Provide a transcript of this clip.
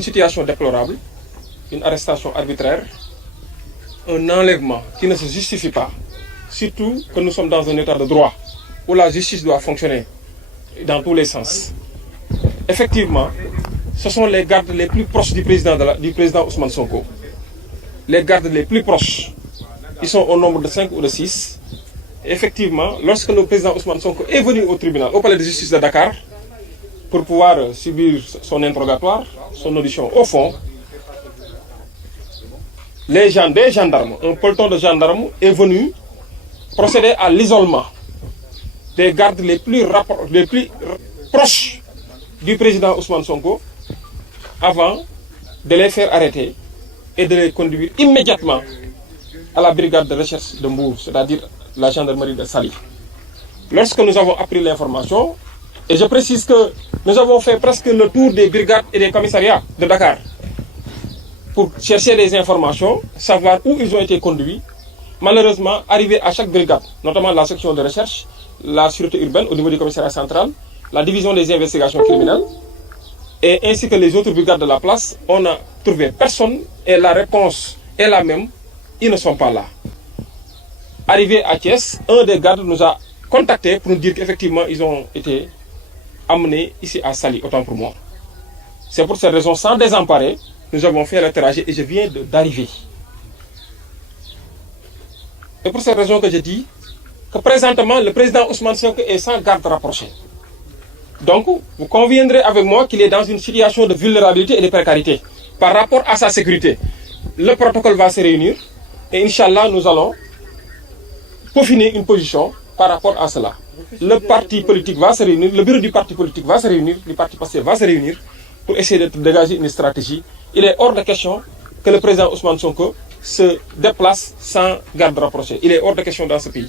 Une situation déplorable, une arrestation arbitraire, un enlèvement qui ne se justifie pas, surtout que nous sommes dans un état de droit où la justice doit fonctionner dans tous les sens. Effectivement, ce sont les gardes les plus proches du président Ousmane Sonko. Les gardes les plus proches, ils sont au nombre de 5 ou de 6. Effectivement, lorsque le président Ousmane Sonko est venu au tribunal, au palais de justice de Dakar, pour pouvoir subir son interrogatoire, son audition au fond, des gendarmes, un peloton de gendarmes est venu procéder à l'isolement des gardes les plus proches du président Ousmane Sonko avant de les faire arrêter et de les conduire immédiatement à la brigade de recherche de Mbour, c'est-à-dire la gendarmerie de Saly. Lorsque nous avons appris l'information, et je précise que nous avons fait presque le tour des brigades et des commissariats de Dakar pour chercher des informations, savoir où ils ont été conduits. Malheureusement, arrivé à chaque brigade, notamment la section de recherche, la sûreté urbaine au niveau du commissariat central, la division des investigations criminelles, et ainsi que les autres brigades de la place, on n'a trouvé personne et la réponse est la même, ils ne sont pas là. Arrivé à Thiès, un des gardes nous a contactés pour nous dire qu'effectivement ils ont été amenés ici à Saly, autant pour moi. C'est pour cette raison, sans désemparer, nous avons fait le trajet et je viens d'arriver. Et pour cette raison que je dis que présentement, le président Ousmane Sonko est sans garde rapprochée. Donc, vous conviendrez avec moi qu'il est dans une situation de vulnérabilité et de précarité par rapport à sa sécurité. Le protocole va se réunir et Inch'Allah, nous allons peaufiner une position par rapport à cela. Le parti politique va se réunir, le bureau du parti politique va se réunir, du parti Pastef va se réunir pour essayer de dégager une stratégie. Il est hors de question que le président Ousmane Sonko se déplace sans garde rapprochée. Il est hors de question dans ce pays.